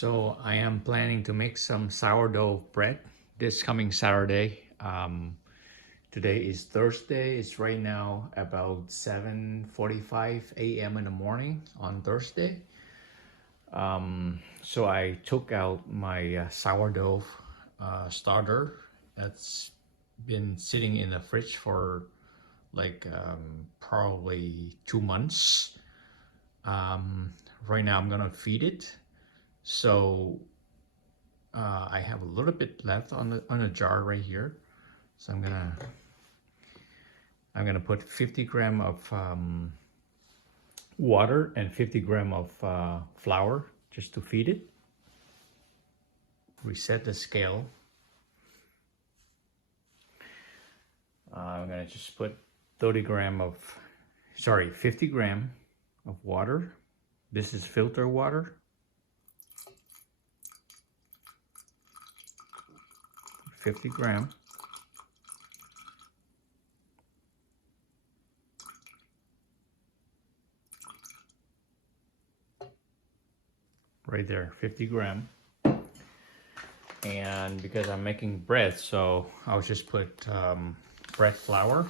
So I am planning to make some sourdough bread this coming Saturday. Today is Thursday. It's right now about 7:45 a.m. in the morning on Thursday. So I took out my sourdough starter that's been sitting in the fridge for like probably 2 months. Right now I'm gonna feed it. So I have a little bit left on the jar right here. So I'm gonna put 50 gram of water and 50 gram of flour just to feed it. Reset the scale. I'm gonna just put 50 gram of water. This is filter water. 50 gram. Right there, 50 gram. And because I'm making bread, so I'll just put bread flour.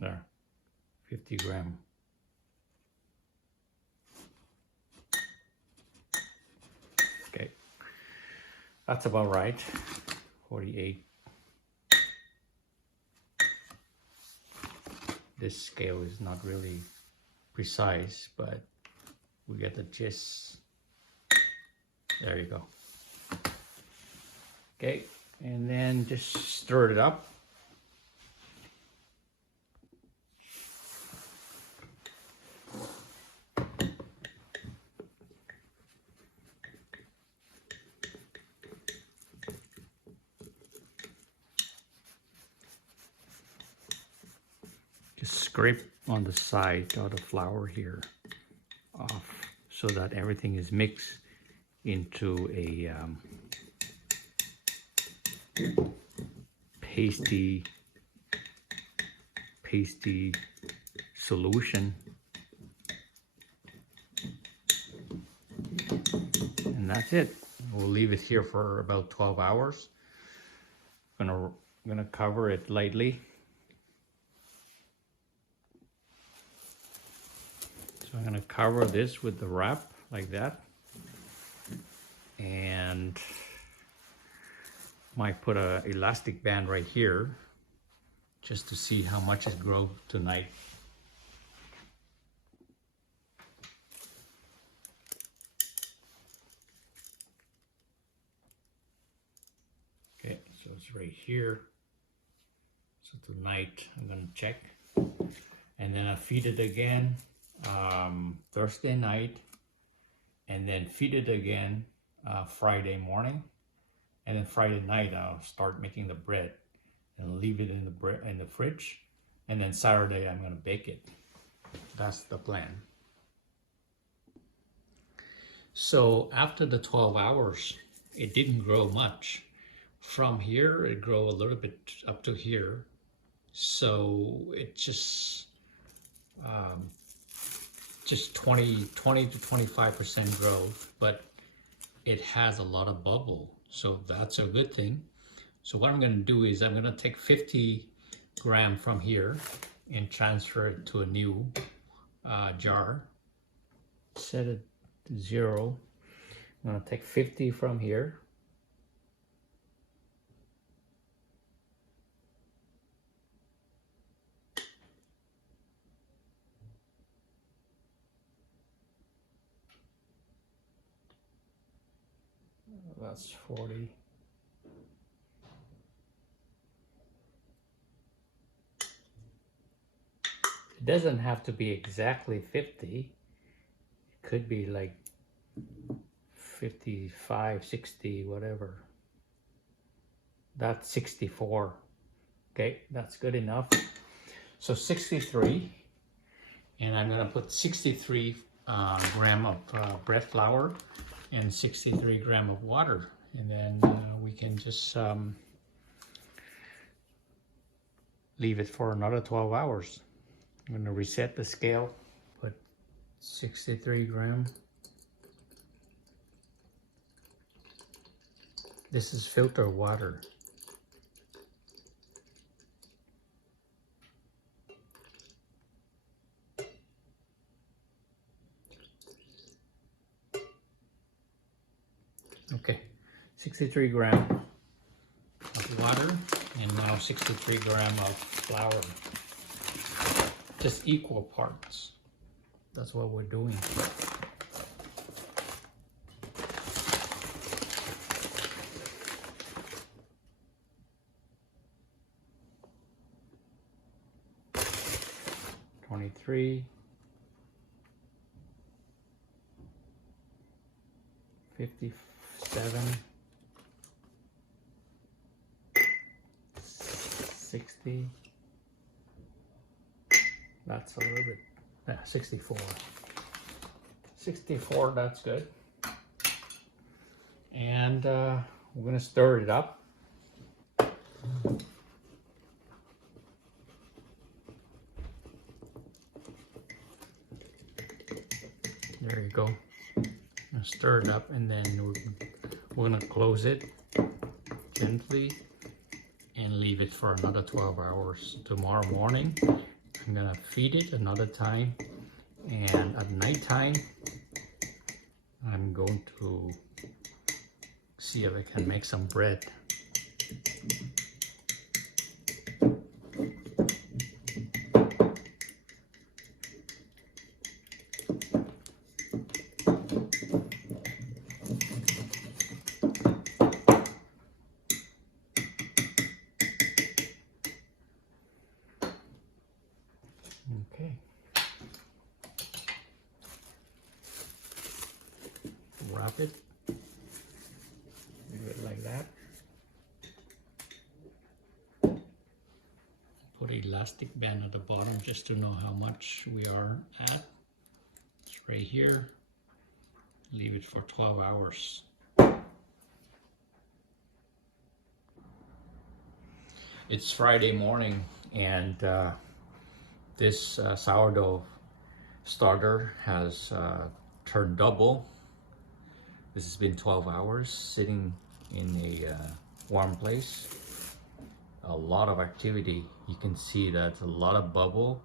There, 50 gram. Okay, that's about right. 48. This scale is not really precise, but we get the gist. There you go. Okay, and then just stir it up. Just scrape on the side of the flour here off so that everything is mixed into a pasty solution. And that's it. We'll leave it here for about 12 hours. I'm gonna cover it lightly. So I'm gonna cover this with the wrap like that. And might put a elastic band right here just to see how much it grows tonight. Okay, so it's right here. So tonight I'm gonna check, and then I feed it again Thursday night, and then feed it again Friday morning, and then Friday night I'll start making the bread and leave it in the fridge, and then Saturday I'm gonna bake it. That's the plan. So after the 12 hours, it didn't grow much. From here, it grew a little bit up to here. So it just 20 to 25% growth, but it has a lot of bubble. So that's a good thing. So what I'm gonna do is I'm gonna take 50 gram from here and transfer it to a new jar. Set it to 0. I'm gonna take 50 from here. That's 40. It doesn't have to be exactly 50. It could be like 55, 60, whatever. That's 64. Okay, that's good enough. So 63, and I'm gonna put 63 gram of bread flour and 63 gram of water, and then we can just leave it for another 12 hours. I'm gonna reset the scale, put 63 gram. This is filter water. Okay, 63 gram of water, and now 63 gram of flour. Just equal parts. That's what we're doing. $23, 57, 60. That's a little bit, 64. 64, that's good. And we're gonna stir it up. There you go. Stir it up, and then we're gonna close it gently and leave it for another 12 hours. Tomorrow morning, I'm gonna feed it another time, and at nighttime, I'm going to see if I can make some bread. Okay. Wrap it. Do it like that. Put an elastic band at the bottom just to know how much we are at. It's right here. Leave it for 12 hours. It's Friday morning, and this sourdough starter has turned double. This has been 12 hours sitting in a warm place. A lot of activity. You can see that's a lot of bubble,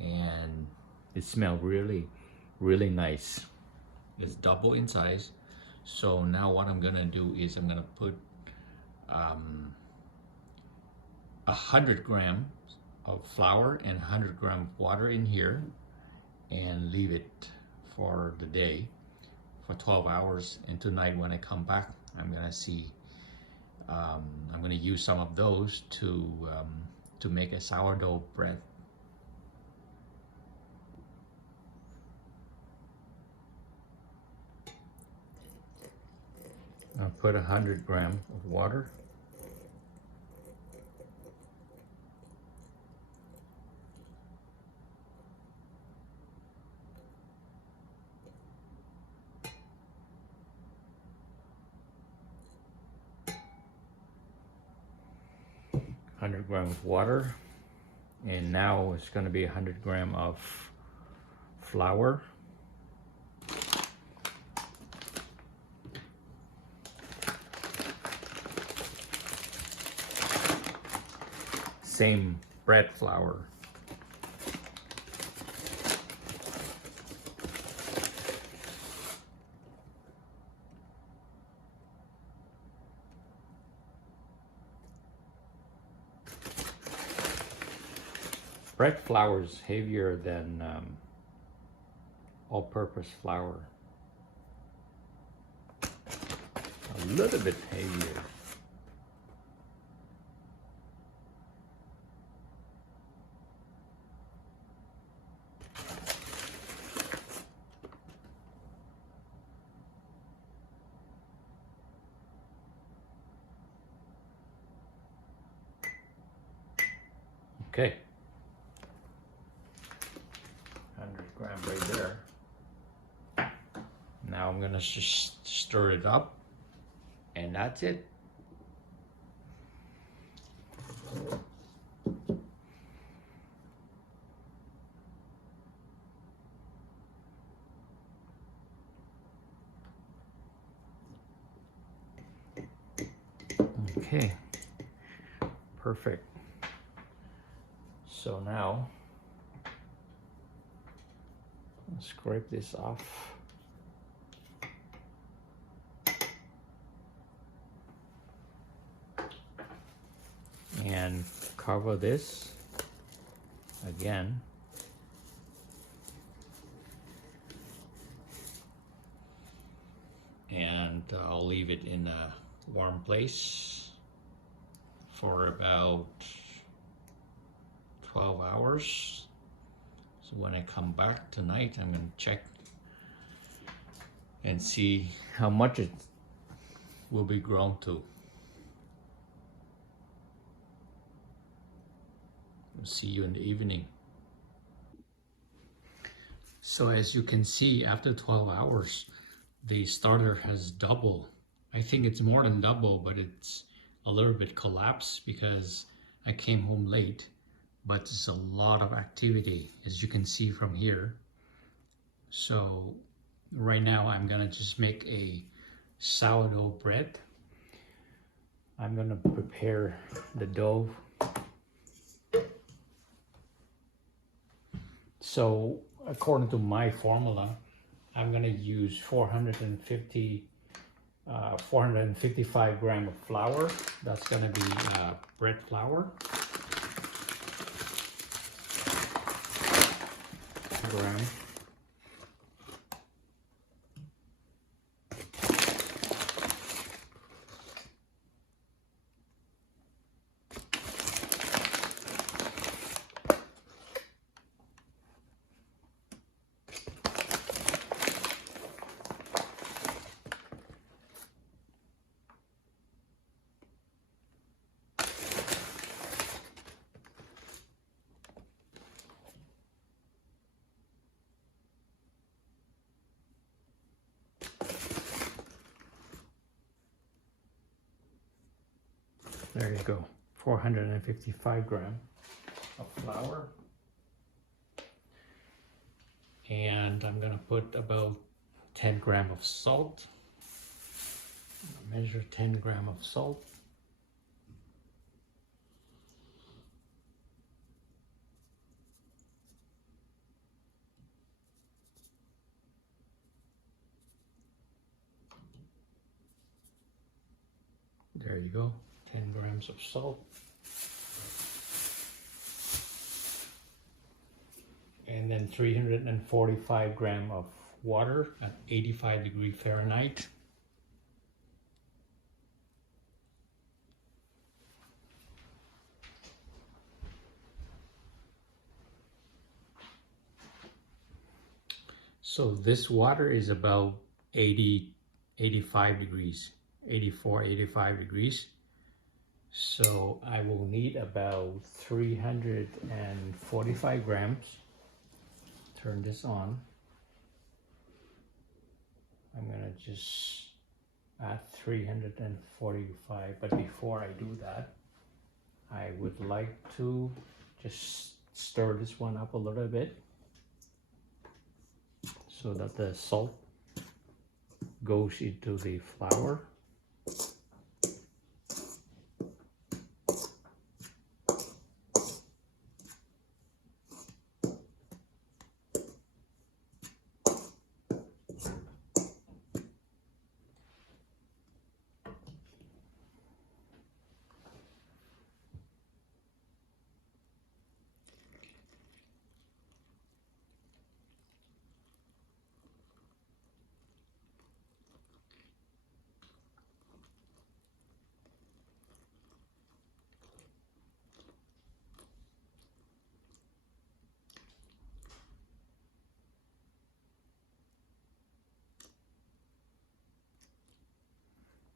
and it smells really, really nice. It's double in size. So now what I'm gonna do is I'm gonna put 100 grams of flour and 100 grams of water in here, and leave it for the day for 12 hours. And tonight when I come back, I'm gonna see, I'm gonna use some of those to make a sourdough bread. I'll put 100 grams of water. Of water, and now it's going to be 100 grams of flour. Same bread flour. Bread flour is heavier than all-purpose flour. A little bit heavier. Okay. 100 gram right there. Now I'm gonna just stir it up, and that's it. Okay, perfect. So now, let's scrape this off. And cover this again. And I'll leave it in a warm place for about 12 hours. So when I come back tonight, I'm going to check and see how much it will be grown to. I'll see you in the evening. So as you can see, after 12 hours, the starter has doubled. I think it's more than double, but it's a little bit collapsed because I came home late. But it's a lot of activity, as you can see from here. So right now I'm gonna just make a sourdough bread. I'm gonna prepare the dough. So according to my formula, I'm gonna use 455 grams of flour. That's gonna be bread flour. Gram. There you go, 455 grams of flour. And I'm gonna put about 10 grams of salt. Measure 10 grams of salt. There you go, 10 grams of salt. And then 345 grams of water at 85 degrees Fahrenheit. So this water is about 85 degrees, 85 degrees. So I will need about 345 grams. Turn this on. I'm gonna just add 345, but before I do that, I would like to just stir this one up a little bit so that the salt goes into the flour.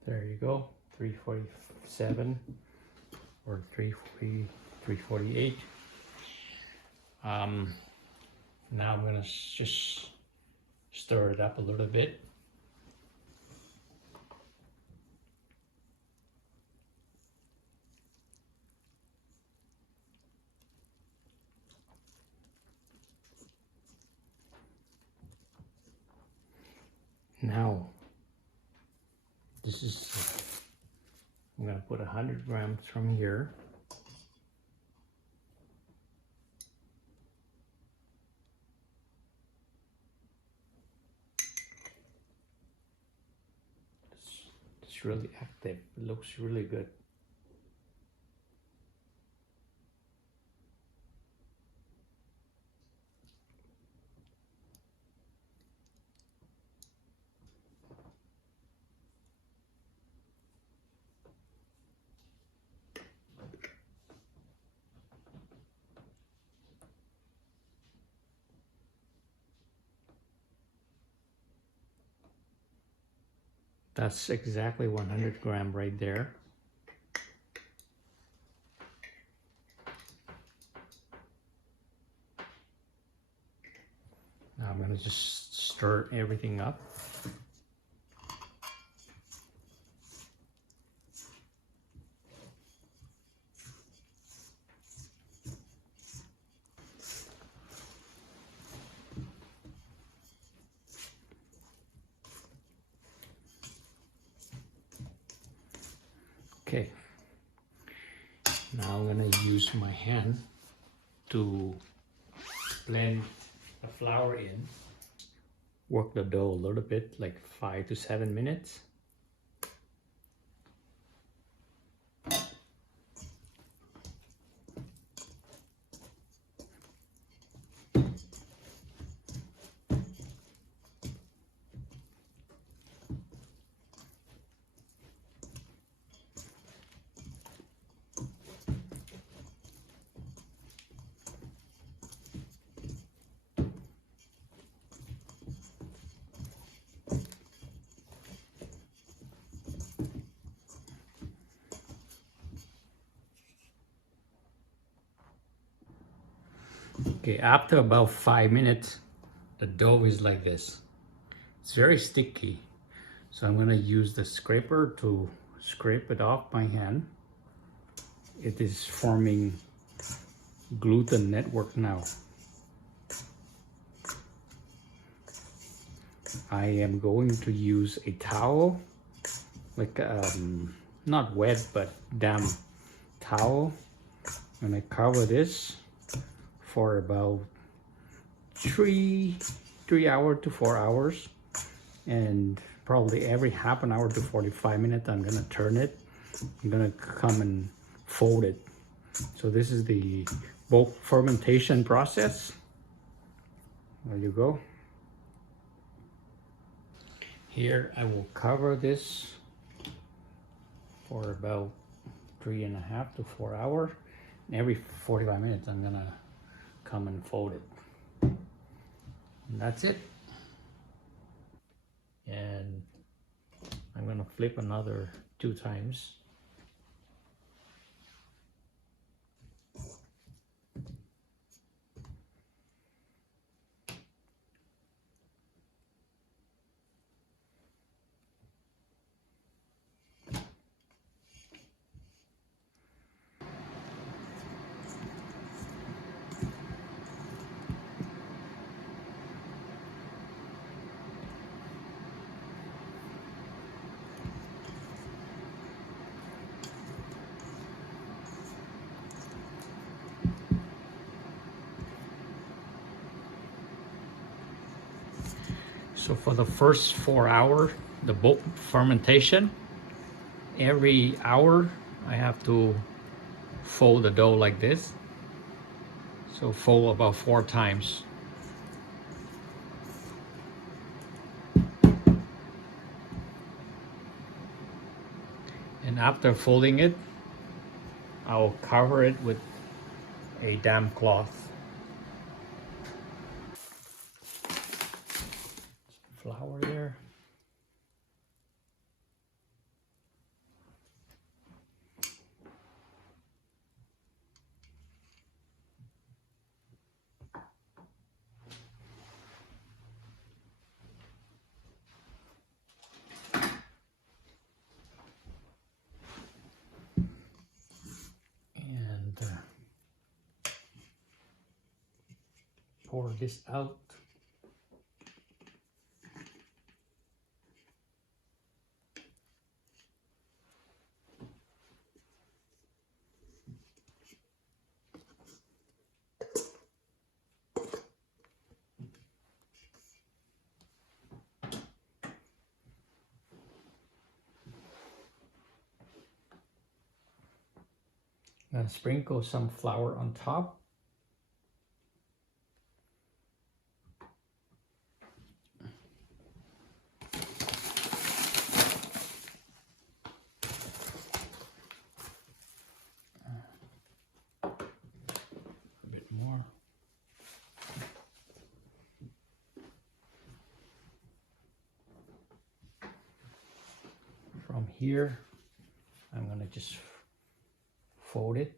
There you go, 347 or 348. Now I'm gonna just stir it up a little bit. Now, this is, I'm gonna put 100 grams from here. It's really active. It looks really good. That's exactly 100 grams right there. Now I'm gonna just stir everything up. Okay, now I'm gonna use my hand to blend the flour in. Work the dough a little bit, like 5 to 7 minutes. Okay, after about 5 minutes, the dough is like this. It's very sticky. So I'm gonna use the scraper to scrape it off my hand. It is forming gluten network now. I am going to use a towel, like not wet but damp towel. And I cover this for about 3 hours to 4 hours, and probably every half an hour to 45 minutes I'm gonna turn it. I'm gonna come and fold it. So this is the bulk fermentation process. There you go. Here I will cover this for about 3.5 to 4 hours. And every 45 minutes I'm gonna come and fold it. And that's it. And I'm gonna flip another 2 times. So for the first 4 hours, the bulk fermentation, every hour I have to fold the dough like this. So fold about 4 times. And after folding it, I'll cover it with a damp cloth. Flour there. pour this out. And sprinkle some flour on top. A bit more. From here, I'm gonna just fold it.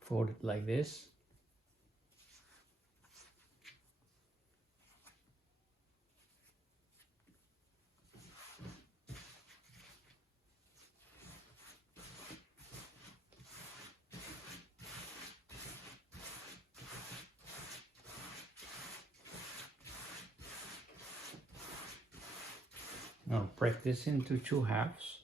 Fold it like this. Now break this into 2 halves.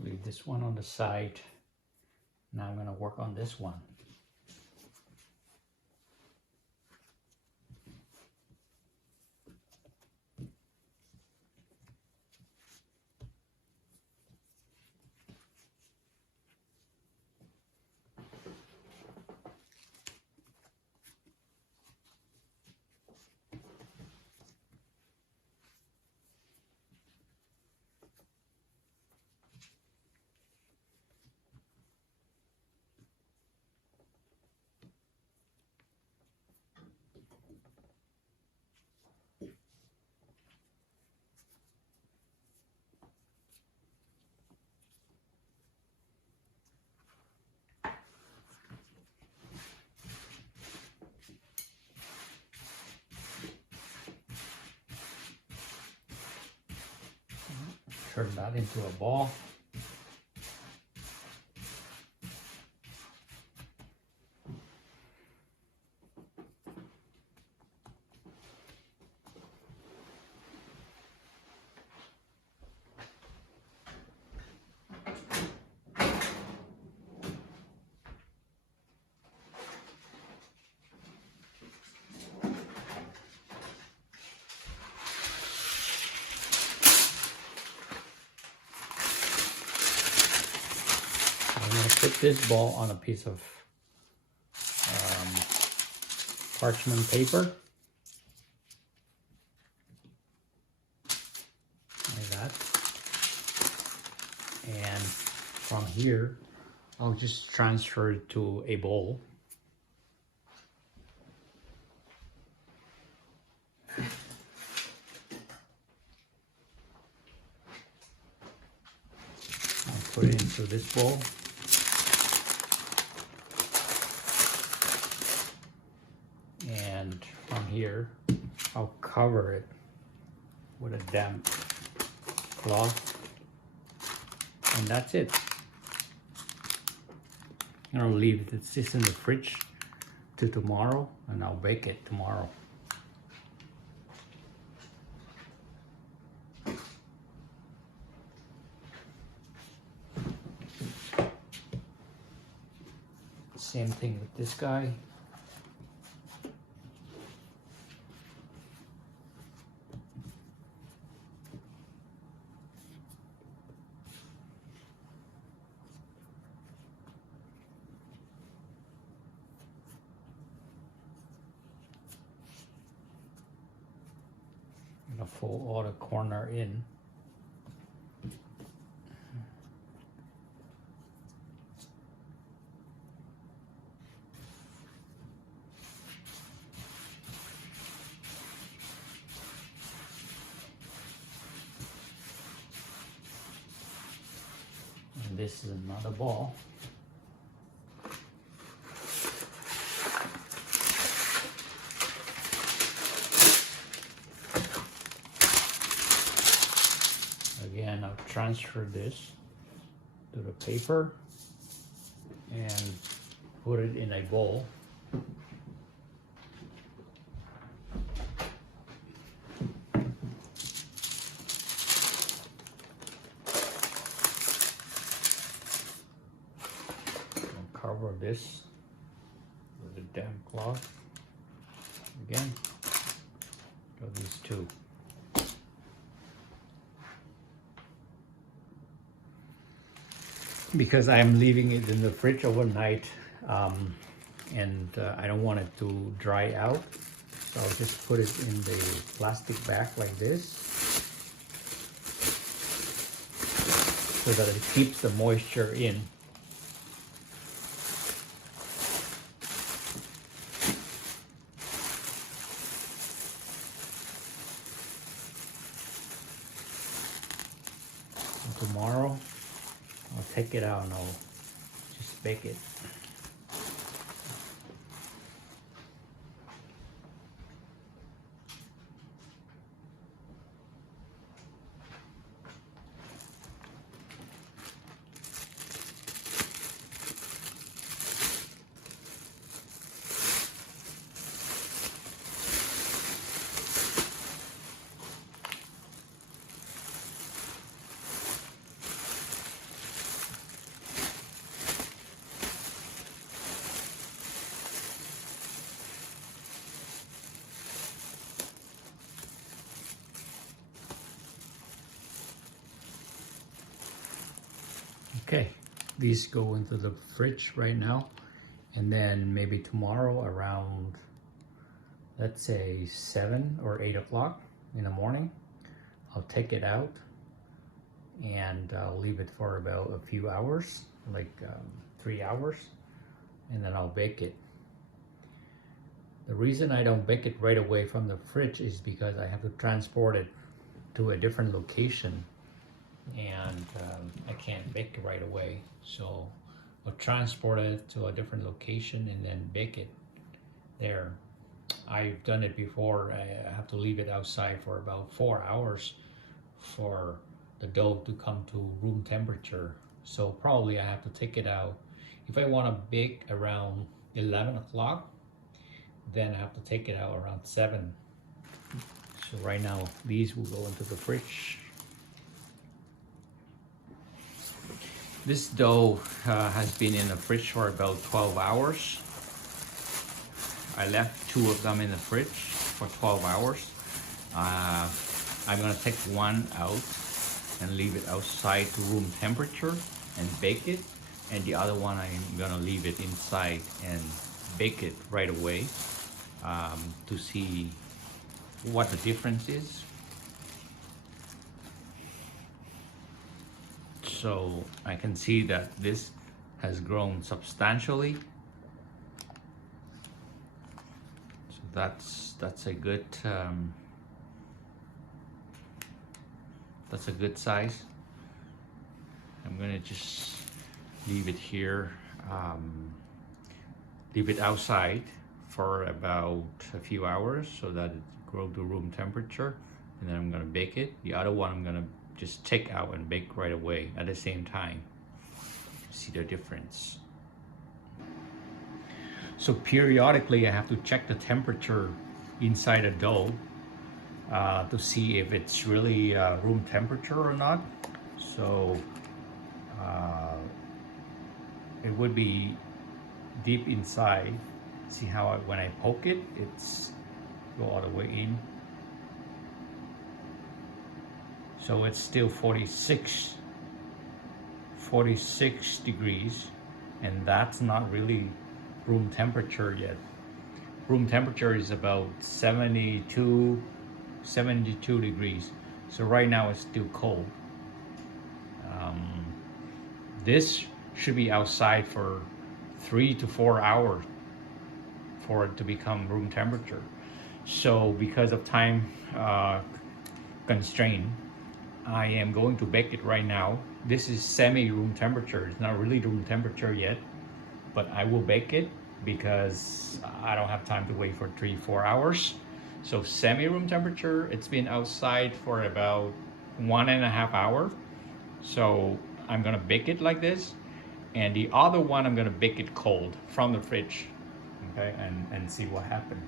Leave this one on the side. Now I'm going to work on this one. Turn that into a ball. I'm going to put this ball on a piece of parchment paper, like that. And from here, I'll just transfer it to a bowl. I'll put it into this bowl. And from here, I'll cover it with a damp cloth. And that's it. I'll leave this in the fridge till tomorrow, and I'll bake it tomorrow. Same thing with this guy. fold all the corner in. And this is another ball. Again, I'll transfer this to the paper and put it in a bowl. I'll cover this with a damp cloth. Again, got these two. Because I'm leaving it in the fridge overnight, and I don't want it to dry out, so I'll just put it in the plastic bag like this so that it keeps the moisture in. And tomorrow I'll take it out and I'll just bake it. Okay, these go into the fridge right now, and then maybe tomorrow around, let's say 7 or 8 o'clock in the morning, I'll take it out and I'll leave it for about a few hours, like 3 hours, and then I'll bake it. The reason I don't bake it right away from the fridge is because I have to transport it to a different location, and I can't bake it right away, so I'll transport it to a different location and then bake it there. I've done it before. I have to leave it outside for about 4 hours for the dough to come to room temperature, so probably I have to take it out. If I want to bake around 11 o'clock, then I have to take it out around 7. So right now these will go into the fridge. This dough has been in the fridge for about 12 hours. I left 2 of them in the fridge for 12 hours. I'm gonna take one out and leave it outside to room temperature and bake it. And the other one I'm gonna leave it inside and bake it right away to see what the difference is. So I can see that this has grown substantially. So that's a good size. I'm gonna just leave it here, leave it outside for about a few hours so that it grows to room temperature, and then I'm gonna bake it. The other one I'm gonna just take out and bake right away at the same time. See the difference. So periodically I have to check the temperature inside the dough to see if it's really room temperature or not. So it would be deep inside. See how when I poke it, it's go all the way in. So it's still 46 degrees, and that's not really room temperature yet. Room temperature is about 72 72 degrees. So right now it's still cold. This should be outside for 3 to 4 hours for it to become room temperature. So because of time constraint, I am going to bake it right now. This is semi-room temperature. It's not really room temperature yet, but I will bake it because I don't have time to wait for 3 4 hours. So semi-room temperature, it's been outside for about 1.5 hours. So I'm gonna bake it like this, and the other one I'm gonna bake it cold from the fridge, okay, and see what happens.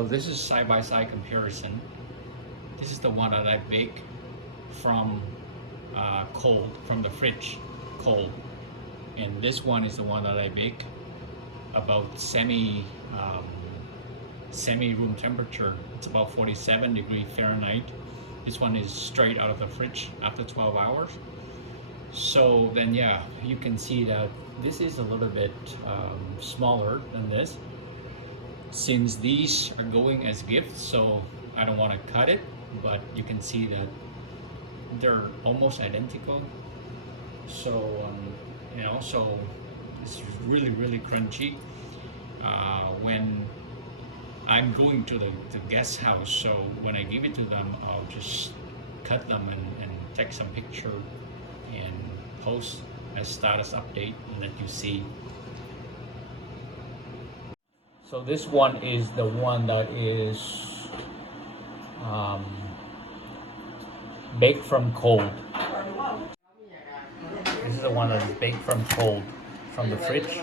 So this is side-by-side comparison. This is the one that I bake from cold, from the fridge, cold. And this one is the one that I bake about semi room temperature. It's about 47 degrees Fahrenheit. This one is straight out of the fridge after 12 hours. So then, yeah, you can see that this is a little bit smaller than this. Since these are going as gifts, so I don't want to cut it, but you can see that they're almost identical. So you know, so it's really crunchy. When I'm going to the guest house, so when I give it to them, I'll just cut them and take some picture and post as status update and let you see. So this one is the one that is baked from cold. This is the one that is baked from cold from the fridge.